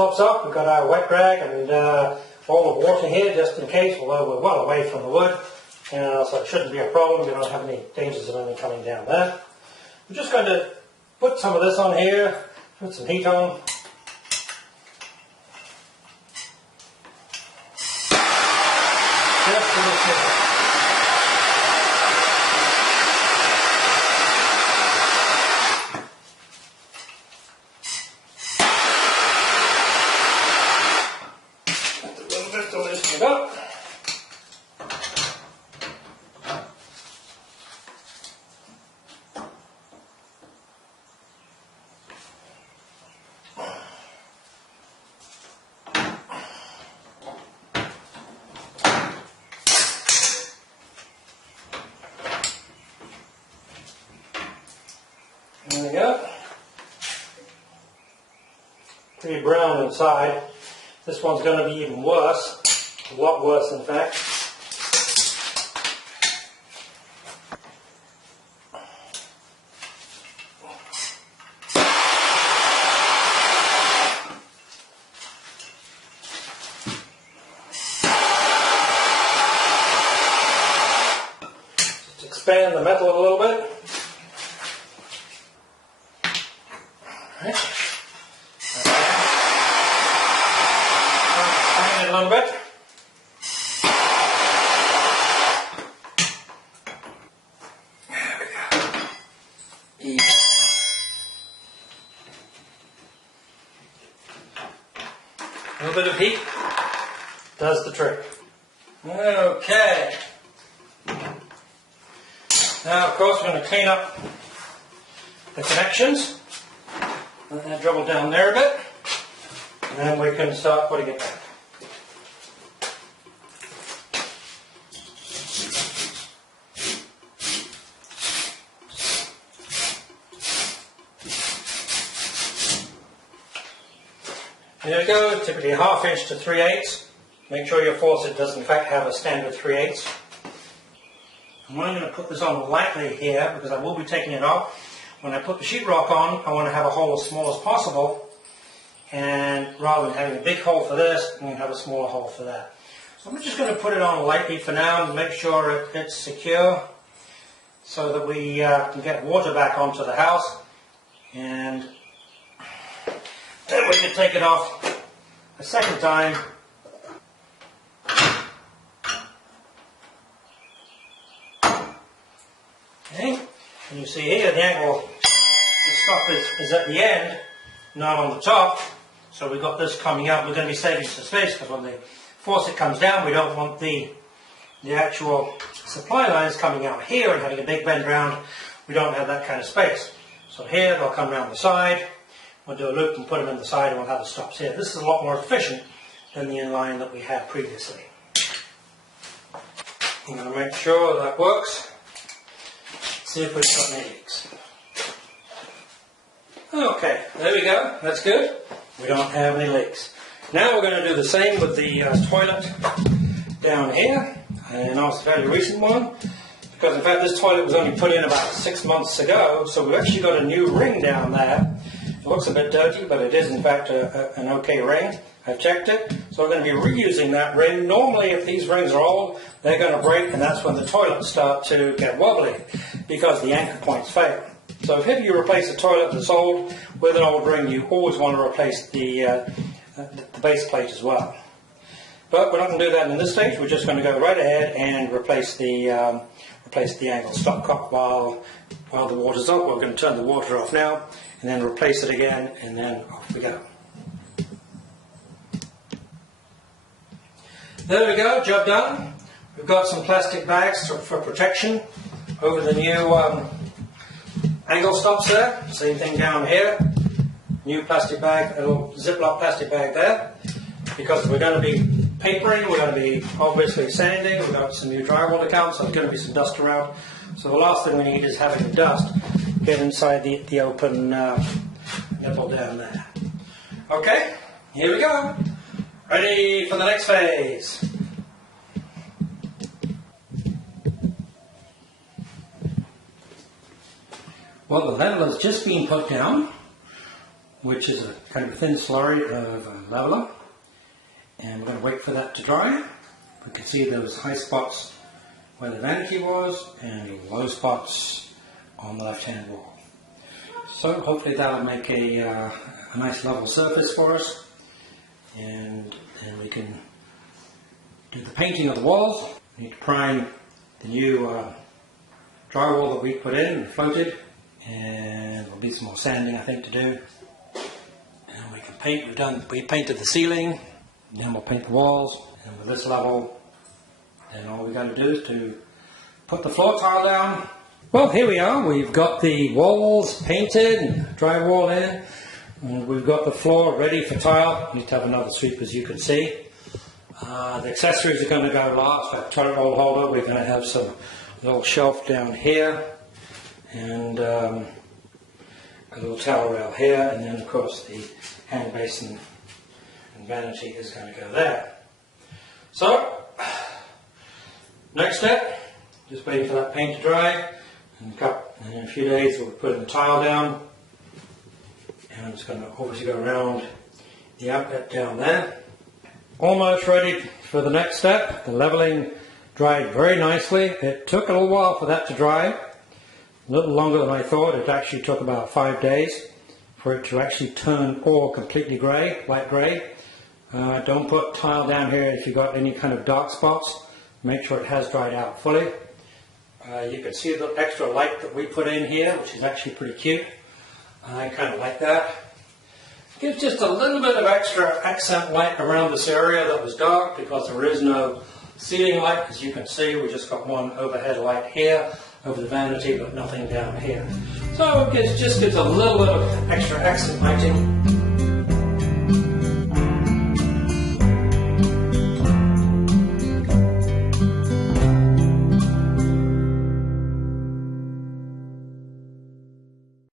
slops off, we've got our wet rag and all the water here just in case, although we're well away from the wood, so it shouldn't be a problem. We don't have any dangers of anything coming down there. I'm just going to put some of this on here, put some heat on. Just a little bit. Up. There we go. Pretty brown inside. This one's going to be even worse. A lot worse, in fact. Just expand the metal a little bit. Right. Expand it a little bit. A little bit of heat does the trick. Okay. Now, of course, we're going to clean up the connections. Let that dribble down there a bit. And then we can start putting it back. There we go, typically 1/2 inch to 3/8. Make sure your faucet does in fact have a standard 3/8. I'm only going to put this on lightly here because I will be taking it off. When I put the sheetrock on, I want to have a hole as small as possible, and rather than having a big hole for this, I'm going to have a smaller hole for that. So I'm just going to put it on lightly for now and make sure it's secure so that we can get water back onto the house, and then we can take it off a second time. Okay, and you see here the angle, the stop is at the end, not on the top. So we've got this coming out. We're going to be saving some space because when the faucet comes down, we don't want the actual supply lines coming out here and having a big bend round. We don't have that kind of space. So here they'll come around the side. We'll do a loop and put them in the side, and we'll have the stops here. This is a lot more efficient than the inline that we had previously. I'm going to make sure that works. See if we've got any leaks. Okay, there we go. That's good. We don't have any leaks. Now we're going to do the same with the toilet down here. And that was a fairly recent one, because in fact this toilet was only put in about 6 months ago. So we've actually got a new ring down there. It looks a bit dirty, but it is in fact an okay ring. I've checked it. So we're going to be reusing that ring. Normally if these rings are old, they're going to break, and that's when the toilets start to get wobbly because the anchor points fail. So if you replace a toilet that's old with an old ring, you always want to replace the base plate as well. But we're not going to do that in this stage. We're just going to go right ahead and replace the angle stopcock while the water's up. We're going to turn the water off now, and then replace it again, and then off we go. There we go, job done. We've got some plastic bags for protection over the new angle stops there. Same thing down here. New plastic bag, a little Ziploc plastic bag there. Because we're going to be papering, we're going to be obviously sanding, we've got some new drywall to count, so there's going to be some dust around. So the last thing we need is having the dust get inside the open nipple down there. Okay, here we go. Ready for the next phase. Well, the level has just been put down. which is a kind of thin slurry of leveler, and we're going to wait for that to dry. We can see those high spots where the vanity was and low spots on the left hand wall. So hopefully that'll make a nice level surface for us, and then we can do the painting of the walls. We need to prime the new drywall that we put in and floated, and there'll be some more sanding I think to do. And we can paint. We painted the ceiling, and then we'll paint the walls. And with this level, then all we got to do is to put the floor tile down. Well, here we are. We've got the walls painted and drywall in, and we've got the floor ready for tile. We need to have another sweep, as you can see. The accessories are going to go last. Like toilet roll holder, we're going to have some little shelf down here, and a little towel rail here, and then of course the hand basin and vanity is going to go there. So, next step, just waiting for that paint to dry, and in a few days we'll put the tile down, and I'm just going to obviously go around the outlet down there. Almost ready for the next step. The leveling dried very nicely. It took a little while for that to dry, a little longer than I thought. It actually took about 5 days for it to actually turn all completely grey, light grey. Don't put tile down here if you've got any kind of dark spots. Make sure it has dried out fully. You can see the extra light that we put in here, which is actually pretty cute. I kind of like that. Gives just a little bit of extra accent light around this area that was dark, because there is no ceiling light. As you can see, we just got one overhead light here over the vanity, but nothing down here. So it just gives a little bit of extra accent lighting.